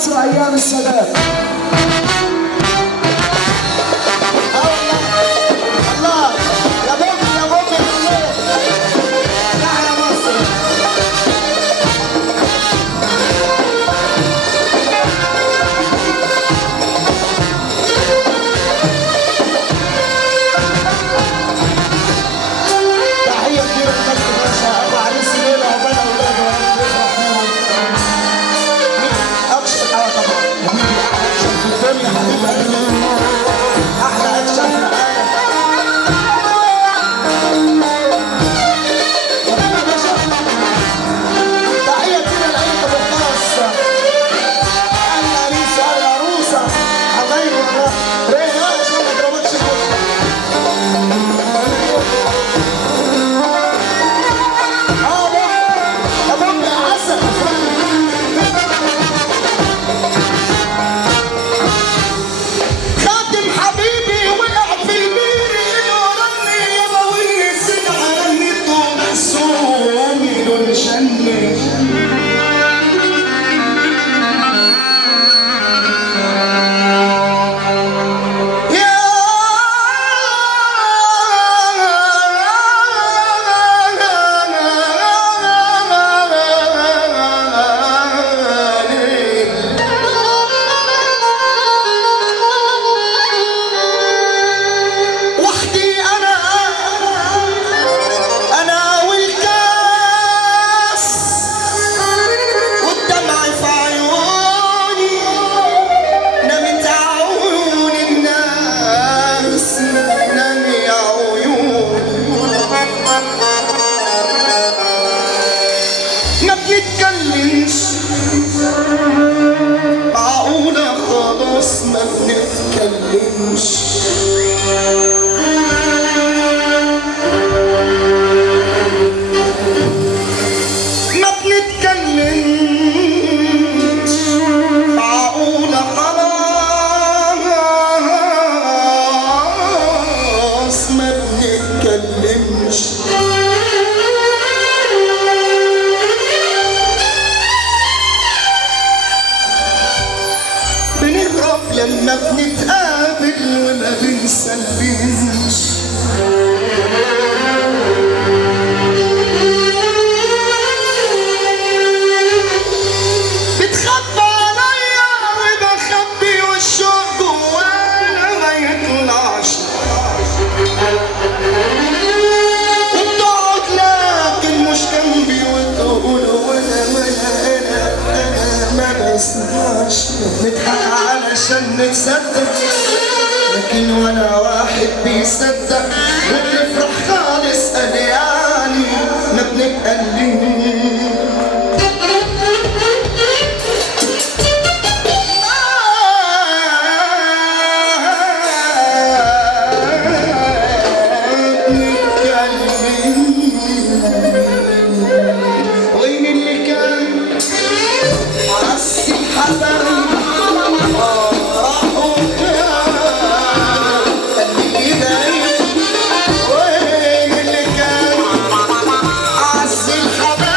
مصر ايام السادات. الله يا بومي يا بومي يا مصر. تحية كبيرة لمجد باشا ابو عريس الليلة عقبال اولاده ويفرح فيهم. اكشن طبعا اكشن في الدنيا حبيب قلبي، احلى اكشن في العالم. تحية كبيرة لعيلة ابو القاص، اهل العريس واهل العروسة حبايبي والله. ريح بقى عشان ما اضربكش يا بومي يا عسل. خاتم حبيبي وقع في البير ورني يا بوي السمعة رنيته محسومي دون شني. وحدي أنا والكاس والدمع في عيوني، نامت عيون الناس، نامي عيوني. ما بنتكلمش معقولة خلاص ما بنتكلمش. ما بنتكلمش معقولة خلاص ما بنتكلمش. بنهرب لما بنتقابل وما بنسلمش. بتخبى عليا وبخبي والشوق جوانا ما يطلعش. وبتقعد لكن مش جنبي وتقول وانا ما بسمعش. نضحك علشان نتصدق لكن ولا واحد بيصدق، وبنفرح خالص يعني ما بنتألمش. وين اللي كان عسي حبايبي راحوا خليني دايما. وين اللي كان عسي الحبايب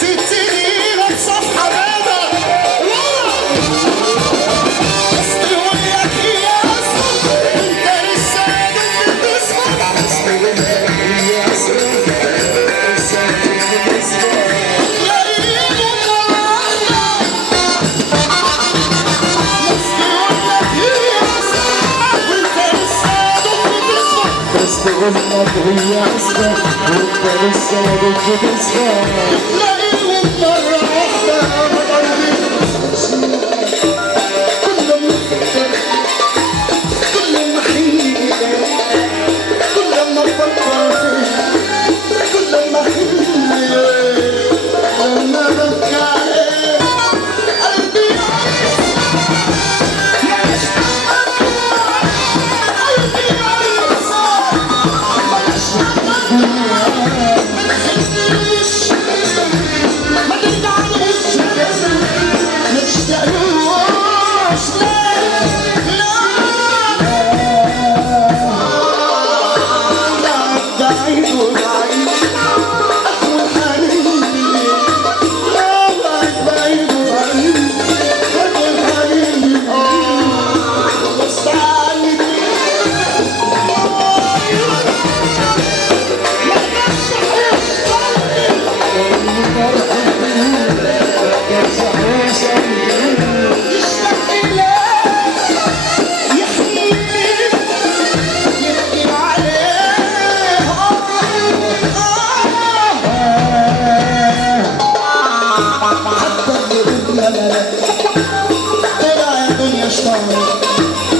تدينا بصفحة بيضة بس تقول لك يا اسود انت لسه بتسمع يا اسود تقول لك هي اسمع وانت لسه بتسمع تلاقيهم مرة واحدة كل ما افكر كل ما احن كل ما افكر فيك كل ما احن لما ببكي عليك قلبي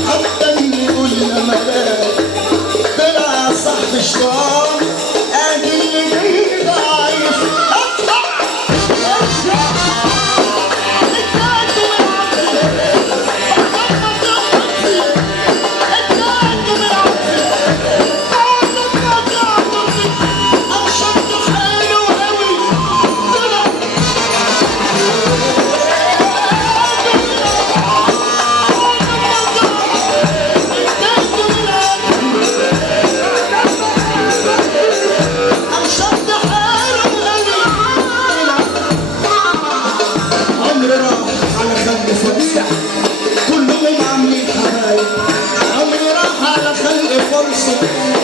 حتى اللي يقول لنا ملاك طلع يا صاحبي شطان ادي اللي جاي ضعيف اطلع كلهم عاملين حبايب عمري راح على خلق فرصة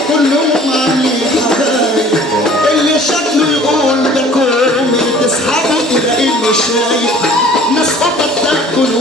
كلهم عاملين حبايب اللي شكله يقول ده كومي تسحبه تلاقيه مش شايف ناس قطط تاكل